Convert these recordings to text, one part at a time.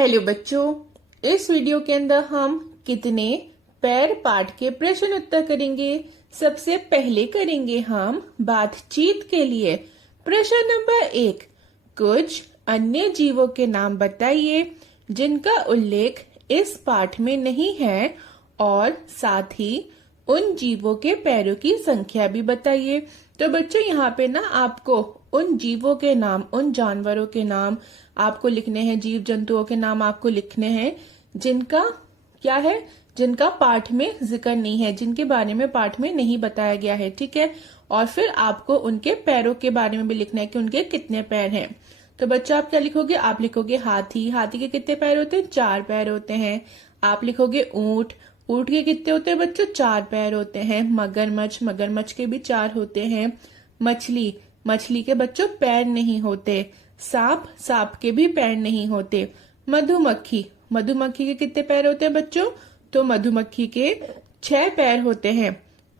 Hello बच्चों, इस video के अंदर हम कितने पैर पाठ के प्रश्न उत्तर करेंगे। सबसे पहले करेंगे हम बातचीत के लिए। प्रश्न नंबर 1, कुछ अन्य जीवों के नाम बताइए जिनका उल्लेख इस पाठ में नहीं है और साथ ही उन जीवों के पैरों की संख्या भी बताइए। तो बच्चों यहाँ पे ना आपको उन जीवों के नाम, उन जानवरों के नाम आपको लिखने हैं, जीव जंतुओं के नाम आपको लिखने हैं जिनका क्या है, जिनका पाठ में जिक्र नहीं है, जिनके बारे में पाठ में नहीं बताया गया है। ठीक है, और फिर आपको उनके पैरों के बारे में भी लिखना है कि उनके कितने पैर हैं। तो बच्चों आप क्या लिखोगे? आप लिखोगे हाथी। हाथी के कितने पैर होते हैं? 4 पैर होते हैं। आप लिखोगे ऊंट। ऊंट के कितने होते हैं बच्चों? 4 पैर होते हैं। मगरमच्छ। मगरमच्छ के भी 4 होते हैं। मछली। मछली के बच्चों पैर नहीं होते। सांप। सांप के भी पैर नहीं होते। मधुमक्खी। मधुमक्खी के कितने पैर होते हैं बच्चों? तो मधुमक्खी के 6 पैर होते हैं।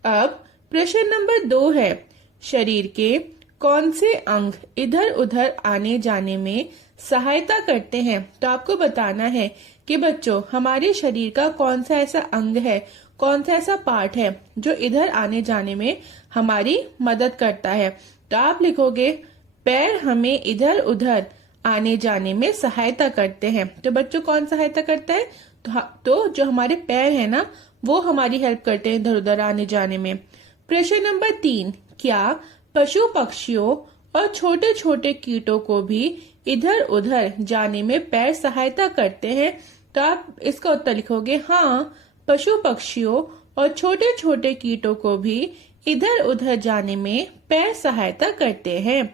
अब प्रश्न नंबर 2 है, शरीर के कौन से अंग इधर उधर आने जाने में सहायता करते हैं? तो आपको बताना है कि बच्चों हमारे शरीर का कौन सा ऐसा अंग है, कौन सा ऐसा पार्ट है जो इधर आने जाने में हमारी मदद करता है। तो आप लिखोगे पैर हमें इधर उधर आने जाने में सहायता करते हैं। तो बच्चों कौन सहायता करता है? तो जो हमारे पैर है ना, वो हमारी हेल्प करते हैं इधर उधर आने जाने में। प्रश्न नंबर 3, क्या पशु पक्षियों और छोटे छोटे कीटों को भी इधर उधर जाने में पैर सहायता करते हैं? तो आप इसका उत्तर लिखोगे हाँ, पशु पक्षियों और छोटे छोटे कीटों को भी इधर उधर जाने में पैर सहायता करते हैं।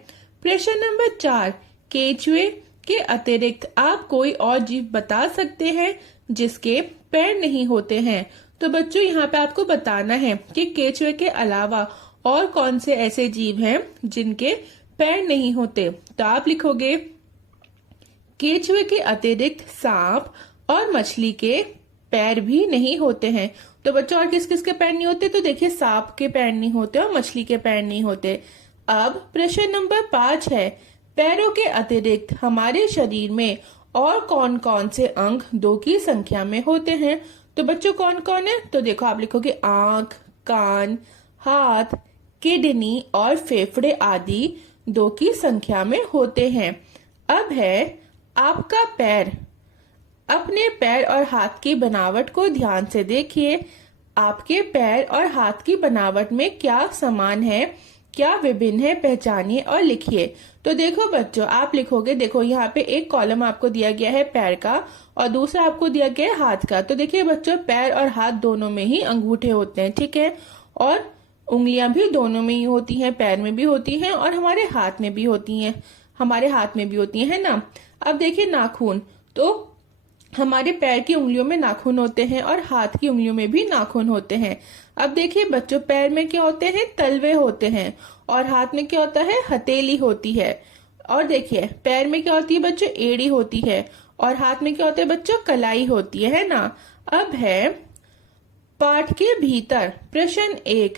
प्रश्न नंबर 4, केचुए के अतिरिक्त आप कोई और जीव बता सकते हैं जिसके पैर नहीं होते हैं? तो बच्चों यहाँ पे आपको बताना है कि केचुए के अलावा और कौन से ऐसे जीव हैं जिनके पैर नहीं होते। तो आप लिखोगे केचुए के अतिरिक्त सांप और मछली के पैर भी नहीं होते हैं। तो बच्चों और किस किस के पैर नहीं होते? तो देखिए सांप के पैर नहीं होते और मछली के पैर नहीं होते। अब प्रश्न नंबर 5 है, पैरों के अतिरिक्त हमारे शरीर में और कौन कौन से अंग 2 की संख्या में होते हैं? तो बच्चों कौन कौन है? तो देखो आप लिखोगे आंख, कान, हाथ, किडनी और फेफड़े आदि 2 की संख्या में होते हैं। अब है आपका पैर। अपने पैर और हाथ की बनावट को ध्यान से देखिए। आपके पैर और हाथ की बनावट में क्या समान है, क्या विभिन्न है, पहचानिए और लिखिए। तो देखो बच्चों आप लिखोगे, देखो यहाँ पे एक कॉलम आपको दिया गया है पैर का और दूसरा आपको दिया गया है हाथ का। तो देखिए बच्चों पैर और हाथ दोनों में ही अंगूठे होते हैं। ठीक है, और उंगलियां भी दोनों में ही होती हैं, पैर में भी होती हैं और हमारे हाथ में भी होती हैं, हमारे हाथ में भी होती है ना। अब देखिए नाखून, तो हमारे पैर की उंगलियों में नाखून होते हैं और हाथ की उंगलियों में भी नाखून होते हैं। अब देखिए बच्चों पैर में क्या होते हैं? तलवे होते हैं और हाथ में क्या होता है? हथेली होती है। और देखिए पैर में क्या होती है बच्चों? एड़ी होती है और हाथ में क्या होता है बच्चों? कलाई होती है ना। अब है पाठ के भीतर प्रश्न 1,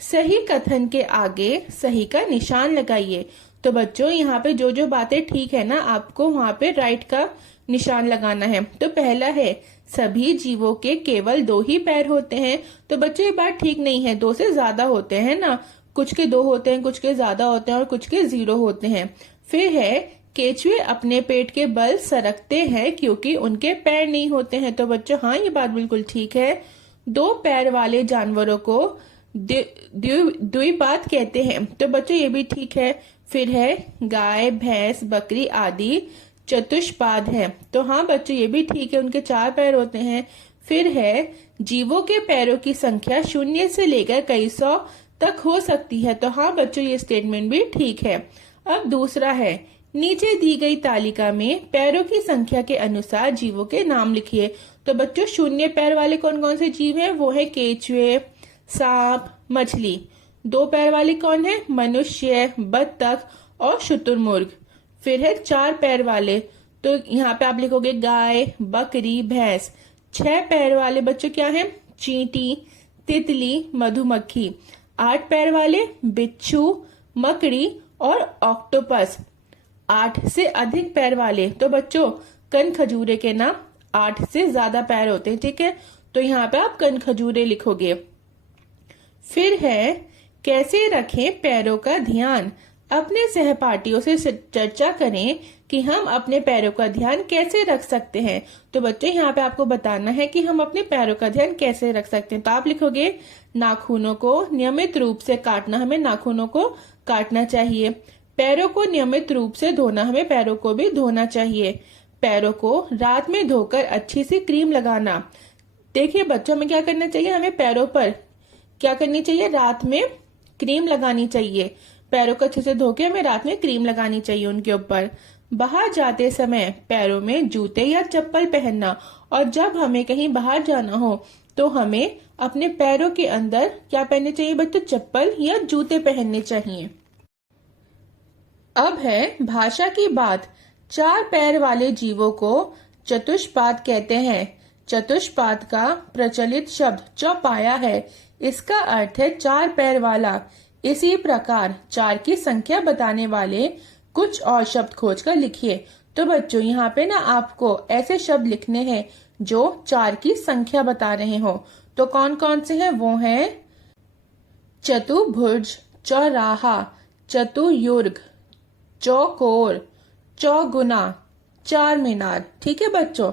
सही कथन के आगे सही का निशान लगाइए। तो बच्चों यहाँ पे जो जो बातें ठीक है ना, आपको वहां पे राइट का निशान लगाना है। तो पहला है सभी जीवों के केवल 2 ही पैर होते हैं। तो बच्चों ये बात ठीक नहीं है, 2 से ज्यादा होते हैं ना, कुछ के 2 होते हैं, कुछ के ज्यादा होते हैं और कुछ के 0 होते हैं। फिर है केचुए अपने पेट के बल सरकते हैं क्योंकि उनके पैर नहीं होते हैं। तो बच्चों हाँ ये बात बिल्कुल ठीक है, 2 पैर वाले जानवरों को द्विपाद कहते हैं। तो बच्चों ये भी ठीक है। फिर है गाय, भैंस, बकरी आदि चतुष्पाद है। तो हाँ बच्चों ये भी ठीक है, उनके 4 पैर होते हैं। फिर है जीवों के पैरों की संख्या 0 से लेकर कई सौ तक हो सकती है। तो हाँ बच्चों ये स्टेटमेंट भी ठीक है। अब दूसरा है नीचे दी गई तालिका में पैरों की संख्या के अनुसार जीवों के नाम लिखिए। तो बच्चों 0 पैर वाले कौन कौन से जीव हैं? वो है केचुए, सांप, मछली। 2 पैर वाले कौन है? मनुष्य, बत्तख और शुतुरमुर्ग। फिर है 4 पैर वाले, तो यहाँ पे आप लिखोगे गाय, बकरी, भैंस। 6 पैर वाले बच्चों क्या है? चींटी, तितली, मधुमक्खी। 8 पैर वाले बिच्छू, मकड़ी और ऑक्टोपस। 8 से अधिक पैर वाले तो बच्चों कनखजूरे के ना 8 से ज्यादा पैर होते हैं, ठीक है। तो यहाँ पे आप कनखजूरे लिखोगे। फिर है कैसे रखें पैरों का ध्यान। अपने सहपाठियों से चर्चा करें कि हम अपने पैरों का ध्यान कैसे रख सकते हैं। तो बच्चे यहाँ पे आपको बताना है कि हम अपने पैरों का ध्यान कैसे रख सकते हैं। तो आप लिखोगे नाखूनों को नियमित रूप से काटना, हमें नाखूनों को काटना चाहिए। पैरों को नियमित रूप से धोना, हमें पैरों को भी धोना चाहिए। पैरों को रात में धोकर अच्छी सी क्रीम लगाना। देखिए बच्चों, हमें क्या करना चाहिए, हमें पैरों पर क्या करनी चाहिए, रात में क्रीम लगानी चाहिए। पैरों को अच्छे से धो के हमें रात में क्रीम लगानी चाहिए उनके ऊपर। बाहर जाते समय पैरों में जूते या चप्पल पहनना, और जब हमें कहीं बाहर जाना हो तो हमें अपने पैरों के अंदर क्या पहनने चाहिए बच्चों, चप्पल या जूते पहनने चाहिए। अब है भाषा की बात। 4 पैर वाले जीवों को चतुष्पाद कहते हैं। चतुष्पाद का प्रचलित शब्द चौपाया है। इसका अर्थ है 4 पैर वाला। इसी प्रकार 4 की संख्या बताने वाले कुछ और शब्द खोजकर लिखिए। तो बच्चों यहाँ पे ना आपको ऐसे शब्द लिखने हैं जो 4 की संख्या बता रहे हो। तो कौन कौन से हैं, वो हैं चतुर्भुज, चौराहा, चतुर्युग, चौकोर, चौगुना, चार मीनार। ठीक है बच्चों।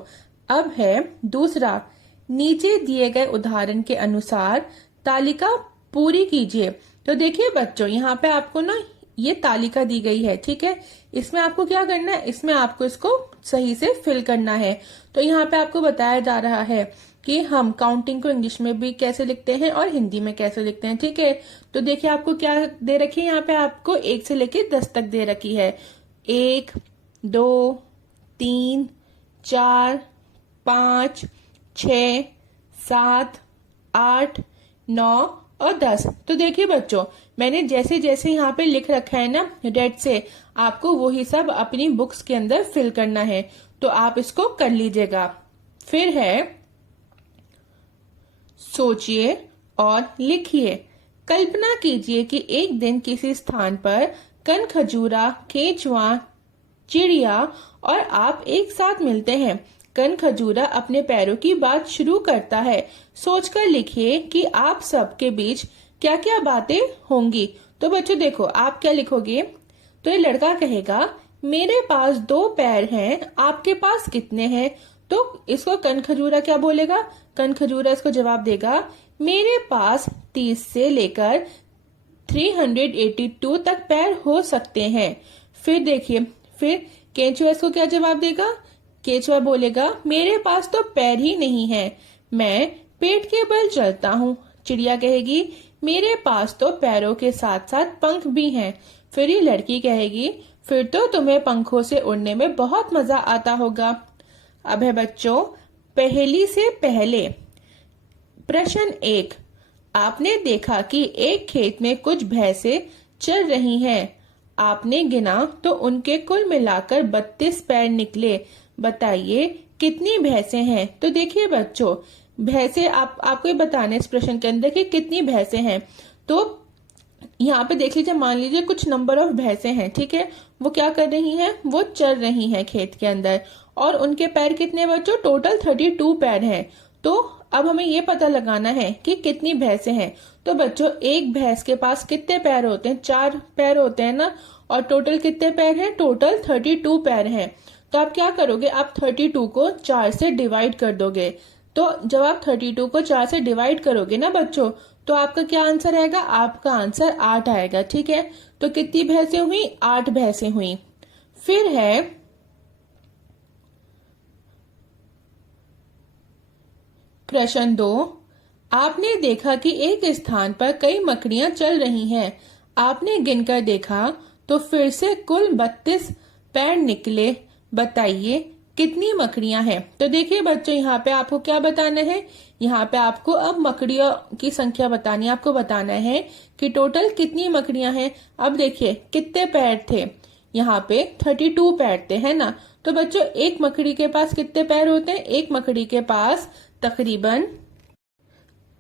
अब है दूसरा, नीचे दिए गए उदाहरण के अनुसार तालिका पूरी कीजिए। तो देखिए बच्चों, यहाँ पे आपको ना ये तालिका दी गई है, ठीक है। इसमें आपको क्या करना है, इसमें आपको इसको सही से फिल करना है। तो यहाँ पे आपको बताया जा रहा है कि हम काउंटिंग को इंग्लिश में भी कैसे लिखते हैं और हिंदी में कैसे लिखते हैं, ठीक है। तो देखिए आपको क्या दे रखी है, यहाँ पे आपको 1 से लेके 10 तक दे रखी है। 1, 2, 3, 4, 5, 6, 7, 8, 9 और 10। तो देखिए बच्चों, मैंने जैसे जैसे यहाँ पे लिख रखा है ना रेड से, आपको वही सब अपनी बुक्स के अंदर फिल करना है। तो आप इसको कर लीजिएगा। फिर है सोचिए और लिखिए। कल्पना कीजिए कि एक दिन किसी स्थान पर कनखजूरा, केंचुआ, चिड़िया और आप एक साथ मिलते हैं। कनखजूरा अपने पैरों की बात शुरू करता है। सोचकर लिखिए कि आप सबके बीच क्या क्या बातें होंगी। तो बच्चों देखो, आप क्या लिखोगे, तो ये लड़का कहेगा मेरे पास 2 पैर हैं, आपके पास कितने हैं। तो इसको कनखजूरा क्या बोलेगा, कनखजूरा इसको जवाब देगा मेरे पास 30 से लेकर 382 तक पैर हो सकते हैं। फिर देखिए, फिर केंचुआ इसको क्या जवाब देगा, केंचुआ बोलेगा मेरे पास तो पैर ही नहीं है, मैं पेट के बल चलता हूँ। चिड़िया कहेगी मेरे पास तो पैरों के साथ साथ पंख भी हैं। फिर ये लड़की कहेगी फिर तो तुम्हें पंखों से उड़ने में बहुत मजा आता होगा। अब है बच्चों पहेली से पहले प्रश्न 1। आपने देखा कि एक खेत में कुछ भैंसें चल रही हैं। आपने गिना तो उनके कुल मिलाकर 32 पैर निकले। बताइए कितनी भैंसें हैं। तो देखिए बच्चों, भैंसें आपको ये बताना है इस प्रश्न के अंदर कि कितनी भैंसें हैं। तो यहाँ पे देख लीजिए, मान लीजिए कुछ नंबर ऑफ भैंसें हैं, ठीक है। वो क्या कर रही हैं, वो चल रही हैं खेत के अंदर, और उनके पैर कितने बच्चों, टोटल 32 पैर हैं। तो अब हमें ये पता लगाना है कि कितनी भैंसें हैं। तो बच्चों एक भैंस के पास कितने पैर होते हैं, 4 पैर होते हैं ना, और टोटल कितने पैर हैं, टोटल 32 पैर हैं। तो आप क्या करोगे, आप 32 को 4 से डिवाइड कर दोगे। तो जब आप 32 को 4 से डिवाइड करोगे ना बच्चों, तो आपका क्या आंसर आएगा, आपका आंसर 8 आएगा, ठीक है। तो कितनी भैंसें हुई, 8 भैंसें हुई। फिर है प्रश्न 2। आपने देखा कि एक स्थान पर कई मकड़ियां चल रही हैं। आपने गिनकर देखा तो फिर से कुल 32 पैर निकले। बताइए कितनी मकड़ियां हैं। तो देखिए बच्चों, यहाँ पे आपको क्या बताना है, यहाँ पे आपको अब मकड़ियों की संख्या बतानी है। आपको बताना है कि टोटल कितनी मकड़ियां हैं। अब देखिए कितने पैर थे, यहाँ पे 32 पैर थे, है ना। तो बच्चों एक मकड़ी के पास कितने पैर होते हैं, एक मकड़ी के पास तकरीबन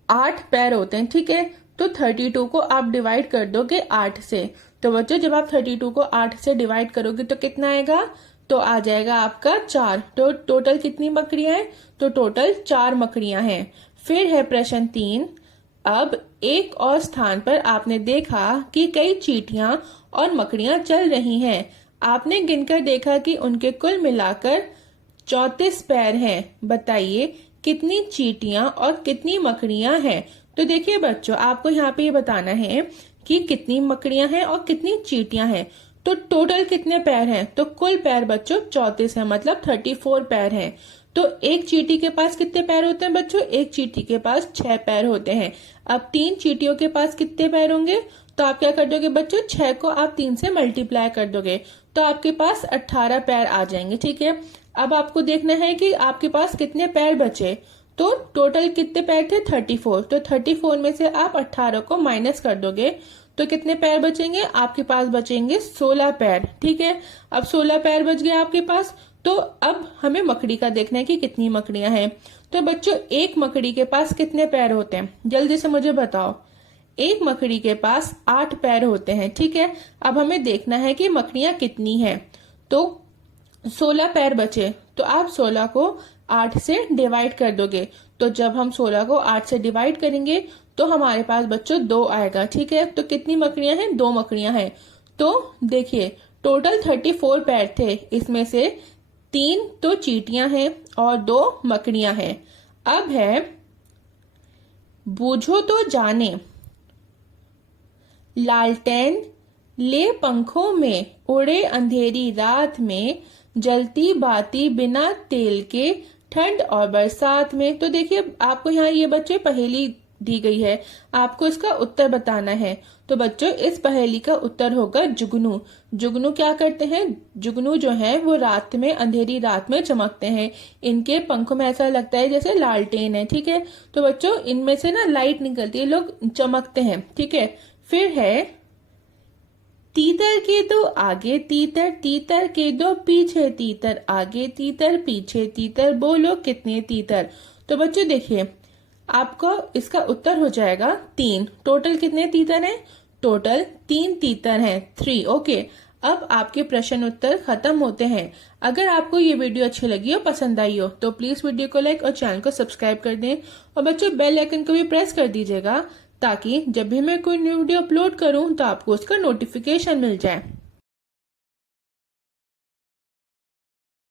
8 पैर होते हैं, ठीक है। तो 32 को आप डिवाइड कर दोगे 8 से। तो बच्चों जब आप 32 को 8 से डिवाइड करोगे तो कितना आएगा, तो आ जाएगा आपका 4। तो टोटल कितनी मकड़ियां हैं? तो टोटल 4 मकड़ियां हैं। फिर है प्रश्न 3। अब एक और स्थान पर आपने देखा कि कई चींटियां और मकड़ियां चल रही हैं। आपने गिनकर देखा कि उनके कुल मिलाकर 34 पैर हैं। बताइए कितनी चींटियां और कितनी मकड़ियां हैं? तो देखिए बच्चों, आपको यहाँ पे ये बताना है कि कितनी मकड़ियां हैं और कितनी चींटियां हैं। तो टोटल कितने पैर हैं? तो कुल पैर बच्चों 34 है, मतलब 34 पैर हैं। तो एक चींटी के पास कितने पैर होते हैं बच्चों? एक चींटी के पास 6 पैर होते हैं। अब 3 चींटियों के पास कितने पैर होंगे? तो आप क्या कर दोगे बच्चों? 6 को आप 3 से मल्टीप्लाई कर दोगे तो आपके पास 18 पैर आ जाएंगे। ठीक है, अब आपको देखना है कि आपके पास कितने पैर बचे। तो टोटल कितने पैर थे? 34। तो 34 में से आप 18 को माइनस कर दोगे तो कितने पैर बचेंगे? आपके पास बचेंगे 16 पैर। ठीक है, अब 16 पैर बच गए आपके पास। तो अब हमें मकड़ी का देखना है कि कितनी मकड़ियां हैं। तो बच्चों, एक मकड़ी के पास कितने पैर होते हैं? जल्दी से मुझे बताओ। एक मकड़ी के पास 8 पैर होते हैं। ठीक है, अब हमें देखना है कि मकड़ियां कितनी हैं। तो 16 पैर बचे, तो आप 16 को 8 से डिवाइड कर दोगे। तो जब हम 16 को 8 से डिवाइड करेंगे तो हमारे पास बच्चों 2 आएगा। ठीक है, तो कितनी मकड़ियां हैं? 2 मकड़ियां हैं। तो देखिए टोटल 34 पैर थे, इसमें से 3 तो चींटियां हैं और 2 मकड़ियां हैं। अब है बूझो तो जाने, लालटेन ले पंखों में उड़े अंधेरी रात में, जलती बाती बिना तेल के ठंड और बरसात में। तो देखिए आपको यहाँ ये बच्चे पहेली दी गई है, आपको इसका उत्तर बताना है। तो बच्चों, इस पहेली का उत्तर होगा जुगनू। जुगनू क्या करते हैं? जुगनू जो है वो रात में, अंधेरी रात में चमकते हैं। इनके पंखों में ऐसा लगता है जैसे लालटेन है। ठीक है, तो बच्चों इनमें से ना लाइट निकलती है, लोग चमकते हैं। ठीक है, फिर है तीतर के दो आगे तीतर, तीतर के दो पीछे तीतर, आगे तीतर पीछे तीतर, बोलो कितने तीतर? तो बच्चों देखिए, आपको इसका उत्तर हो जाएगा 3। टोटल कितने तीतर हैं? टोटल 3 तीतर हैं, 3। ओके, अब आपके प्रश्न उत्तर खत्म होते हैं। अगर आपको ये वीडियो अच्छी लगी हो, पसंद आई हो, तो प्लीज वीडियो को लाइक और चैनल को सब्सक्राइब कर दें। और बच्चों, बेल आइकन को भी प्रेस कर दीजिएगा ताकि जब भी मैं कोई न्यू वीडियो अपलोड करूं तो आपको उसका नोटिफिकेशन मिल जाए।